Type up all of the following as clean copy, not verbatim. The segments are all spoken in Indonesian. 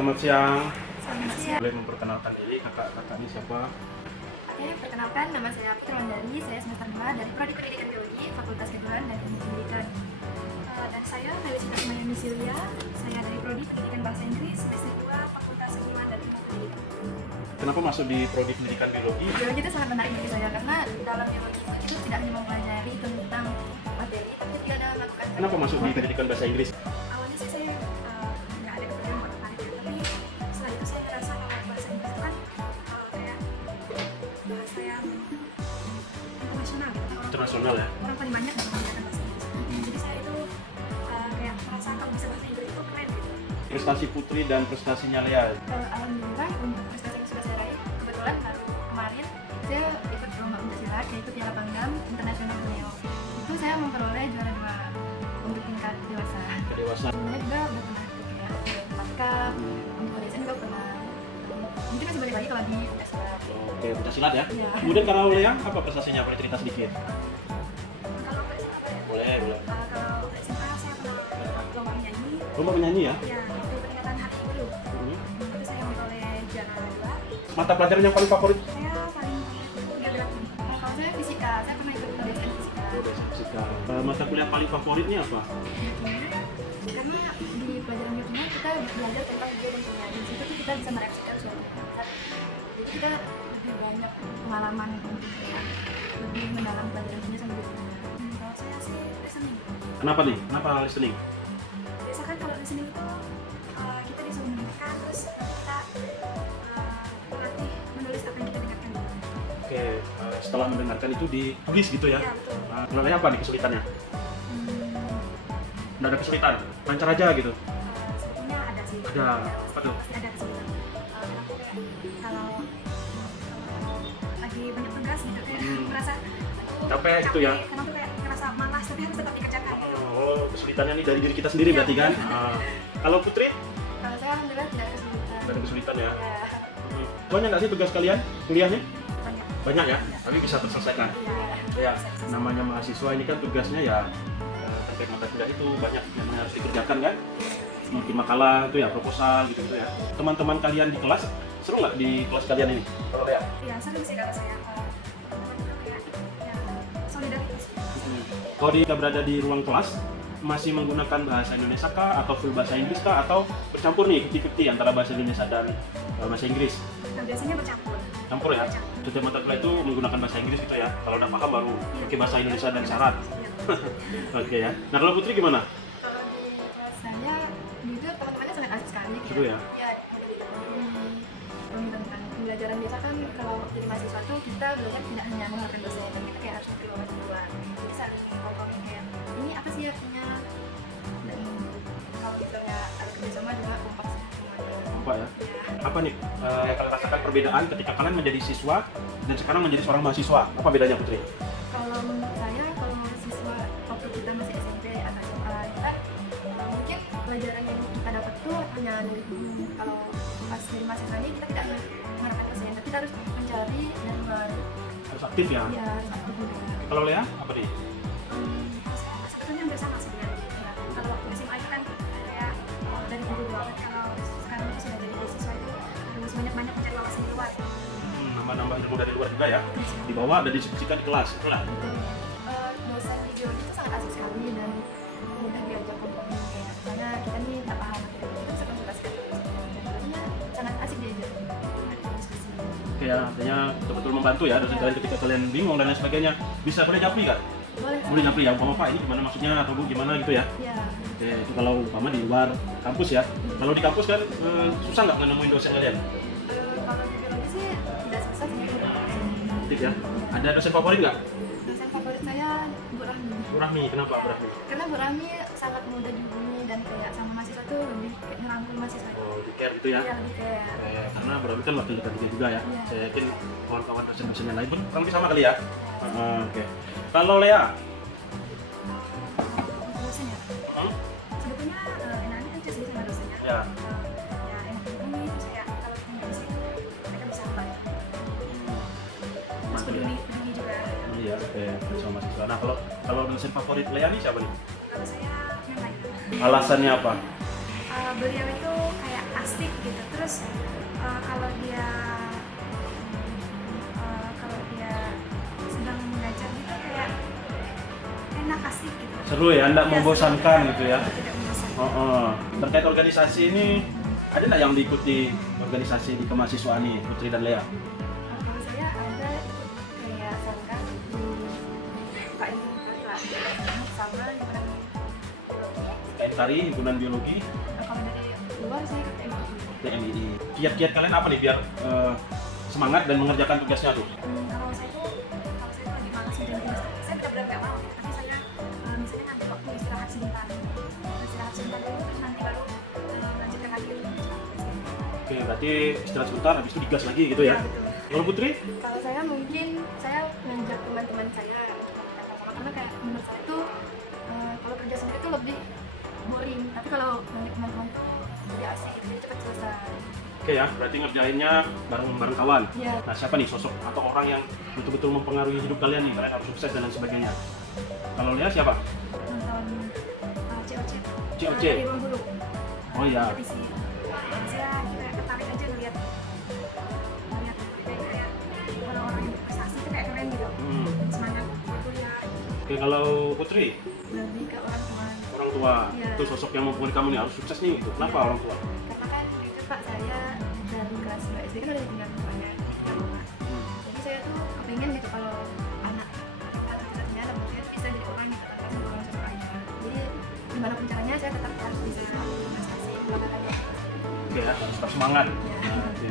Selamat siang. Selamat siang. Boleh memperkenalkan diri, kakak ini siapa? Oke, perkenalkan nama saya Putri Wandari, saya semester 5 dari Prodi Pendidikan Biologi, Fakultas Kedokteran dan Ilmu Pendidikan. Dan saya Felicitas Mayani Silvia, saya dari Prodi Pendidikan Bahasa Inggris, semester 2, Fakultas Kedokteran dan Ilmu Pendidikan. Kenapa masuk di Prodi Pendidikan Biologi? Biologi itu sangat menarik bagi saya karena dalam biologi itu tidak hanya mempelajari tentang materi, tapi juga ada melakukan. Kenapa masuk di Pendidikan Bahasa Inggris? Awalnya sih saya nggak ada kepikiran buat tertarik, tapi setelah itu saya merasa kalau bahasa Inggris itu kan kayak bahasa yang internasional, Internasional ya? orang paling banyak yang menggunakan bahasa Inggris. Jadi saya itu kayak merasa kalau bisa bahasa Inggris itu keren gitu. Prestasi Putri dan prestasinya Lea. Alhamdulillah untuk prestasi yang sudah saya raih, kebetulan baru kemarin saya ikut lomba pencaksilat yaitu Piala Pangdam Internasional Junior. Itu saya memperoleh juara 2 untuk tingkat dewasa. Kedewasaan. Sebelumnya juga udah pernah kayak 4 cup, untuk ASN juga pernah. Mungkin masih boleh lagi kalau di pencaksilat. Oke, pencaksilat ya? Iya. Kemudian kalau Lea, apa prestasinya? Boleh cerita sedikit? Kalau ASN apa ya? Boleh. Kalau SMA saya pernah ikut lomba menyanyi. Lomba menyanyi ya? Ya, itu peringatan hari Ibu. Itu saya memperoleh juara 2. Mata pelajaran yang paling favorit? Saya paling nggak berat. Kalau saya fisika, saya pernah ikut DSN fisika. Fisika. Mata kuliah paling favoritnya apa? Karena di pelajaran kimia kita belajar tentang bio dan kimia. Di situ tuh kita bisa mereaksikan suatu zat. Jadi kita lebih banyak pengalaman untuk kayak lebih mendalam pelajaran kimia sama bio kimia. Kalau saya sih listening. Kenapa nih? Kenapa listening? Biasa kan kalau listening itu kita disuruh mendengarkan, terus kita melatih menulis apa yang kita dengarkan. Oke, setelah mendengarkan itu ditulis gitu ya? Iya, betul. Menurut Lea apa nih kesulitannya? Nggak ada kesulitan? Lancar aja gitu? Sebetulnya ada sih. Ada. Apa tuh? Pasti ada kesulitan. Kenapa kayak kalau lagi banyak tugas gitu kayak merasa Capek gitu ya? Karena tuh kayak ngerasa malas tapi harus tetap dikerjakan. Oh, kesulitannya nih dari diri kita sendiri berarti kan? Kalau Putri? Kalau saya alhamdulillah tidak ada kesulitan. Nggak ada kesulitan ya? Ya, Banyak nggak sih tugas kalian kuliahnya? banyak. Banyak ya? Tapi bisa terselesaikan? Ya, namanya mahasiswa ini kan tugasnya ya terkait mata kuliah itu banyak yang harus dikerjakan kan? Bikin makalah itu ya, proposal gitu ya. Teman-teman kalian di kelas, seru nggak di kelas kalian ini? Kalau Lea? Iya, sering sih kata saya. Ya, solidaritas. Kalau kita berada di ruang kelas, masih menggunakan bahasa Indonesia kah? Atau full bahasa Inggris kah? Atau bercampur nih, 50-50 antara bahasa Indonesia dan bahasa Inggris? Nah, biasanya bercampur. Campur ya? Setiap mata kuliah itu menggunakan bahasa Inggris gitu ya? Kalau udah paham baru pakai bahasa Indonesia dan syarat. Iya. Oke ya. Nah kalau Putri gimana? Kalau di kelas saya, jujur teman-temannya sangat asik sekali. Seru ya? Iya, tentang pembelajaran biasa kan kalau jadi mahasiswa tuh kita belajar tidak hanya menggunakan bahasa tapi kita kayak harus ngerti wawasan luar. Jadi saling ngomongin kayak ini apa sih artinya, dan kalau misalnya ada kerjasama juga kompak sih semuanya. Kompak ya? Ya. Apa nih yang kalian rasakan perbedaan ketika kalian menjadi siswa dan sekarang menjadi seorang mahasiswa? Apa bedanya Putri? Kalau menurut saya, kalau siswa waktu kita masih SMP atau SMA kita mungkin pelajaran yang kita dapat tuh hanya dari guru. Kalau pas jadi mahasiswa ini kita tidak mengharapkan kesenangan, tapi kita harus mencari dan Harus aktif ya? ya harus aktif juga. Kalau Lea, apa nih? Sebetulnya hampir sama sebenarnya. Ya, kalau waktu SMA itu kan kayak dari guru banget. Kalau sekarang itu sudah jadi mahasiswa itu harus banyak-banyak mencari wawasan di luar. Nambah ilmu dari luar juga ya? Di bawah dan diskusikan di kelas, itulah. Dosen di biologi itu sangat asik sekali dan mudah diajak kompromi. Karena kita nih tak paham materi, kita bisa konsultasikan dosennya, sangat asik diajak diskusi. Oke ya, artinya betul-betul membantu ya dosen kalian ketika kalian bingung dan lain sebagainya. Bisa boleh japri kan? Boleh japri ya, umpama Pak ini gimana maksudnya atau Bu gimana gitu ya? Ya, Oke, itu kalau umpama di luar kampus ya. Kalau di kampus kan susah nggak nemuin dosen kalian? kalau di biologi sih tidak susah sih. Aktif ya. Ada dosen favorit nggak? Dosen favorit saya Bu Rahmi. Bu Rahmi, kenapa Bu Rahmi? Karena Bu Rahmi sangat mudah dihubungi dan kayak sama mahasiswa tuh lebih kayak ngerangkul mahasiswa. Oh, di care gitu ya? Iya, lebih kayak Karena Bu Rahmi kan wakil dekan juga ya. Iya. Saya yakin kawan-kawan dosen-dosen yang lain pun kurang lebih sama kali ya. Oke. Kalau Lea, dosen ya. Sebetulnya enaknya kan sih sama dosennya. ya. Ya enak dihubungi, terus kayak kalau komunikasi itu mereka bisa apa ya? Terus Mantul ya? peduli juga. Iya, oke, sama mahasiswa. Nah, kalau dosen favorit Lea nih siapa nih? Kalau saya memang Alasannya apa? beliau itu kayak asik gitu. Terus kalau dia sedang mengajar gitu kayak enak, asik gitu. Seru ya, nggak Iya, membosankan seru. gitu ya. Tidak membosankan. Oh. Terkait organisasi ini, ada nggak yang diikuti organisasi di kemahasiswaan nih, Putri dan Lea? Kalau saya ada ikut kayak serangga di Pak Ini lah, sama himpunan biologi. KN Tari, Himpunan Biologi, Kalau dari luar saya ke TNI. TNI. Kiat-kiat kalian apa nih biar semangat dan mengerjakan tugasnya tuh? Kalau saya tuh lagi malas ngerjain tugas, saya benar-benar nggak mau. Tapi saya misalnya nanti waktu istirahat sebentar dulu, terus nanti baru lanjutkan lagi. Oke, berarti istirahat sebentar, habis itu digas lagi gitu ya? Betul. Kalau Putri? Kalau saya mungkin saya ngajak teman-teman saya untuk melakukan sama, karena kayak menurut saya tuh kalau kerja sendiri tuh lebih boring, tapi kalau ngajak teman-teman lebih asik, jadi cepat selesai. Oke ya, berarti ngerjainnya bareng kawan. Ya, Nah, siapa nih sosok atau orang yang betul-betul mempengaruhi hidup kalian nih, kalian harus sukses dan lain sebagainya? Kalau Lea siapa? nonton COC. COC? Di Ruang Guru. Oh iya. Televisi. Saya kayak tertarik aja ngeliat kayak orang-orang yang berprestasi itu kayak keren gitu. Semangat kuliah. Oke, kalau Putri? Lebih ke orang tua. Orang tua, Iya. itu sosok yang mempengaruhi kamu nih, harus sukses nih gitu. Kenapa orang tua? Karena kan itu Pak, saya dari kelas 2 SD kan udah dibimbing tuanya yang rumah. Jadi saya tuh kepingin gitu kalau anak atau cita-citanya anak saya tuh bisa jadi orang gitu kan, sama orang sosok ayah. Jadi gimana pun caranya saya tetap harus bisa prestasi olahraga. Oke ya, harus tetap semangat. Nah, oke.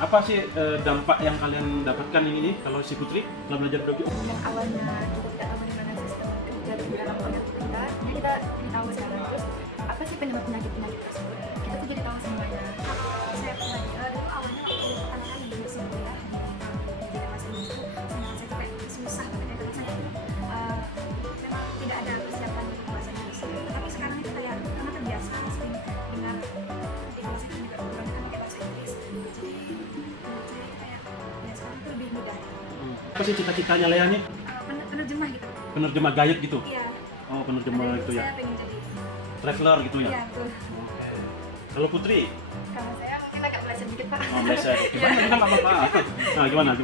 Apa sih dampak yang kalian dapatkan ini kalau si Putri setelah belajar biologi? Yang awalnya kita tidak tahu bagaimana sistem kerja di dalam otak kita, ini kita tahu sekarang. Terus apa sih penyebab penyakit tersebut? Kita tuh jadi tahu semuanya. Kalau saya pribadi dulu awalnya waktu anak-anak di musim kuliah di masa itu saya tuh kayak susah ketika saya memang tidak ada persiapan bahasa Inggris. Tapi sekarang itu kayak karena terbiasa sering dengar di kelas itu juga kebanyakan pakai bahasa Inggris. Jadi kayak ya sekarang itu lebih mudah. Apa sih cita-citanya Lea nih? Penerjemah gitu. Penerjemah gayet gitu? Iya. Oh, penerjemah itu ya? Saya pengen jadi. Traveler gitu ya? Iya, betul. Oke. Kalau Putri? Kalau saya mungkin agak belajar dikit, Pak. Oh, belajar. Gimana? Kita nggak apa-apa. Nah, gimana?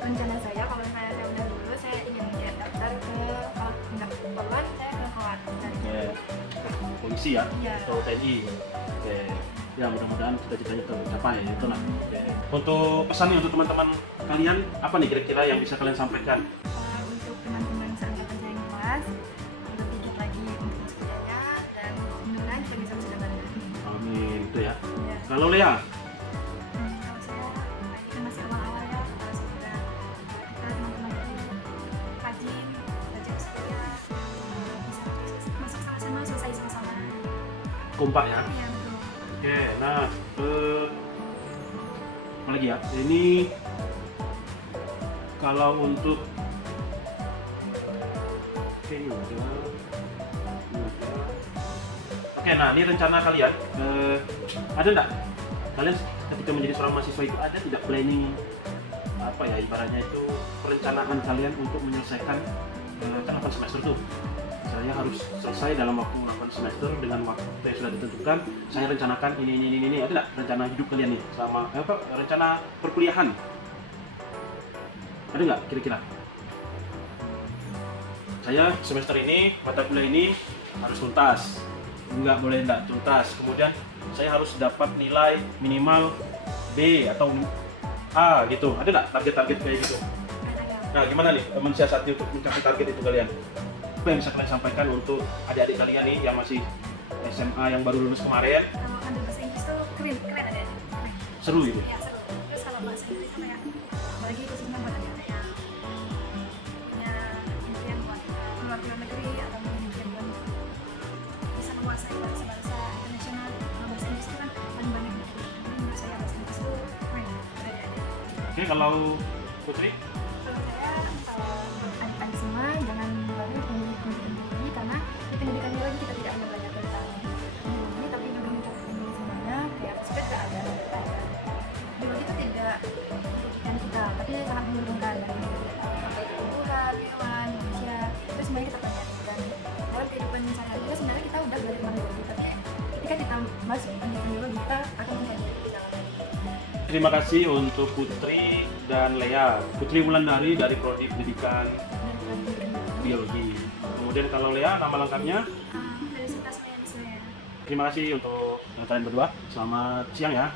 Rencana saya kalau misalnya saya udah lulus, saya ingin ya, daftar ke kalau nggak poluan, saya ke Kawat. Oke. Polisi ya? Iya. Atau TNI? Oke. Ya, mudah-mudahan cita-citanya tercapai. Itulah. Oke. Untuk pesannya untuk teman-teman kalian, apa nih kira-kira yang bisa kalian sampaikan? Untuk teman-teman seangkatan saya yang kelas, lebih giat lagi untuk kuliahnya dan mudah-mudahan kita bisa bareng. Amin. Itu ya. Iya. Kalau Lea? Kalau saya ini kan masih awal-awal ya, semoga kita teman-teman itu rajin kuliah, bisa masuk sama-sama, selesai sama-sama. Kompak ya? Iya, betul. Oke, nah apa lagi ya? Ini kalau untuk Oke, nah ini rencana kalian ada nggak? Kalian ketika menjadi seorang mahasiswa itu ada tidak planning apa ya ibaratnya itu perencanaan kalian untuk menyelesaikan kan 8 semester tuh? Misalnya harus selesai dalam waktu 8 semester dengan waktu yang sudah ditentukan. Saya rencanakan ini. Ada nggak rencana hidup kalian nih selama rencana perkuliahan? Ada nggak kira-kira? Saya semester ini mata kuliah ini harus tuntas, nggak boleh nggak tuntas. Kemudian saya harus dapat nilai minimal B atau A gitu. Ada nggak target-target kayak gitu? Nah, gimana nih mensiasati untuk mencapai target itu kalian? Apa yang bisa kalian sampaikan untuk adik-adik kalian nih yang masih SMA yang baru lulus kemarin? Kalau ambil bahasa Inggris tuh keren ada. Seru gitu? Iya, seru. Terus kalau bahasa Inggris itu kayak apalagi khususnya buat adik-adik yang punya impian buat keluar ke luar negeri atau punya impian buat bisa menguasai bahasa internasional. Kalau bahasa Inggris itu kan paling banyak gitu. Jadi menurut saya bahasa Inggris itu keren buat adik-adik. Oke, kalau Putri? Kalau saya adik-adik semua jangan banyak memilih pendidikan tinggi karena di pendidikan lagi kita tidak hanya belajar tentang biologi tapi juga mencapai ilmu semuanya kayak fisika juga ada. Biologi itu tidak merugikan kita tapi sangat menguntungkan dari tumbuhan, hewan, manusia itu semuanya kita pelajari dan dalam kehidupan sehari-hari sebenarnya kita udah belajar tentang biologi tapi ketika kita masuk Terima kasih untuk Putri dan Lea. Putri Wulandari dari Prodi Pendidikan Biologi. Kemudian kalau Lea, nama lengkapnya? Felicitas Meniswea. Terima kasih untuk kalian berdua. Selamat siang ya.